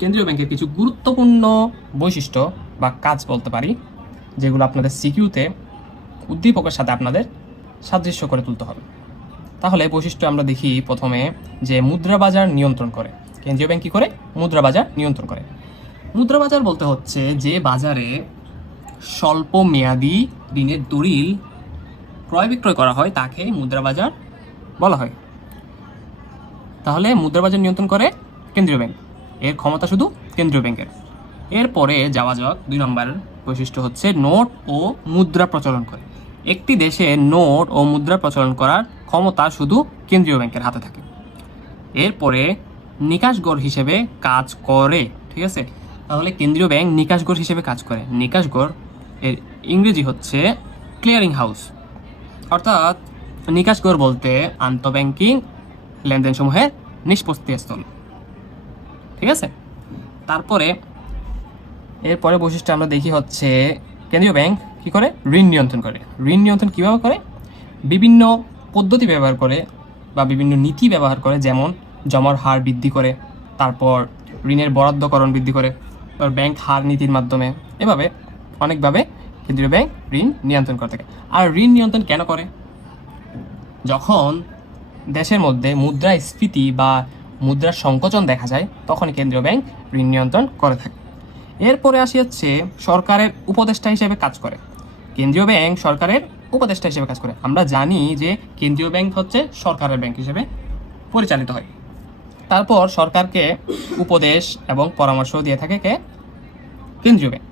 কেন্দ্রীয় ব্যাংকের কিছু গুরুত্বপূর্ণ বৈশিষ্ট্য বা কাজ বলতে পারি, যেগুলো আপনাদের সিকিউতে উদ্দীপকের সাথে আপনাদের সাদৃশ্য করে তুলতে হবে। তাহলে বৈশিষ্ট্য আমরা দেখি প্রথমে যে মুদ্রা বাজার নিয়ন্ত্রণ করে। কেন্দ্রীয় ব্যাংক কী করে? মুদ্রা বাজার নিয়ন্ত্রণ করে। মুদ্রা বাজার বলতে হচ্ছে যে বাজারে স্বল্প মেয়াদি ঋণের দলিল ক্রয় বিক্রয় করা হয় তাকে মুদ্রা বাজার বলা হয়। তাহলে মুদ্রা বাজার নিয়ন্ত্রণ করে কেন্দ্রীয় ব্যাংক, এর ক্ষমতা শুধু কেন্দ্রীয় ব্যাংকের। এরপরে যাওয়া যাক 2 নম্বর বৈশিষ্ট্য হচ্ছে নোট ও মুদ্রা প্রচলন করে। একটি দেশে নোট ও মুদ্রা প্রচলন করার ক্ষমতা শুধু কেন্দ্রীয় ব্যাংকের হাতে থাকে। এরপরে নিকাশগড় হিসেবে কাজ করে, ঠিক আছে? তাহলে কেন্দ্রীয় ব্যাংক নিকাশগড় হিসেবে কাজ করে। নিকাশগড় এর ইংরেজি হচ্ছে ক্লিয়ারিং হাউস, অর্থাৎ নিকাশগড় বলতে আন্তঃব্যাংকিং লেনদেনসমূহের নিষ্পত্তি স্থল, ঠিক আছে? তারপরে এরপরে বৈশিষ্ট্য আমরা দেখি হচ্ছে কেন্দ্রীয় ব্যাংক কী করে? ঋণ নিয়ন্ত্রণ করে। ঋণ নিয়ন্ত্রণ কীভাবে করে? বিভিন্ন পদ্ধতি ব্যবহার করে বা বিভিন্ন নীতি ব্যবহার করে, যেমন জমার হার বৃদ্ধি করে, তারপর ঋণের বরাদ্দকরণ বৃদ্ধি করে, তারপর ব্যাংক হার নীতির মাধ্যমে, এভাবে অনেকভাবে কেন্দ্রীয় ব্যাংক ঋণ নিয়ন্ত্রণ করে থাকে। আর ঋণ নিয়ন্ত্রণ কেন করে? যখন দেশের মধ্যে মুদ্রাস্ফীতি বা মুদ্রার সংকোচন দেখা যায়, তখন কেন্দ্রীয় ব্যাংক ঋণ নিয়ন্ত্রণ করে থাকে। এরপরে আসি হচ্ছে সরকারের উপদেষ্টা হিসেবে কাজ করে। কেন্দ্রীয় ব্যাংক সরকারের উপদেষ্টা হিসেবে কাজ করে। আমরা জানি যে কেন্দ্রীয় ব্যাংক হচ্ছে সরকারের ব্যাংক হিসেবে পরিচালিত হয়। তারপর সরকারকে উপদেশ এবং পরামর্শ দিয়ে থাকে কে? কেন্দ্রীয় ব্যাংক।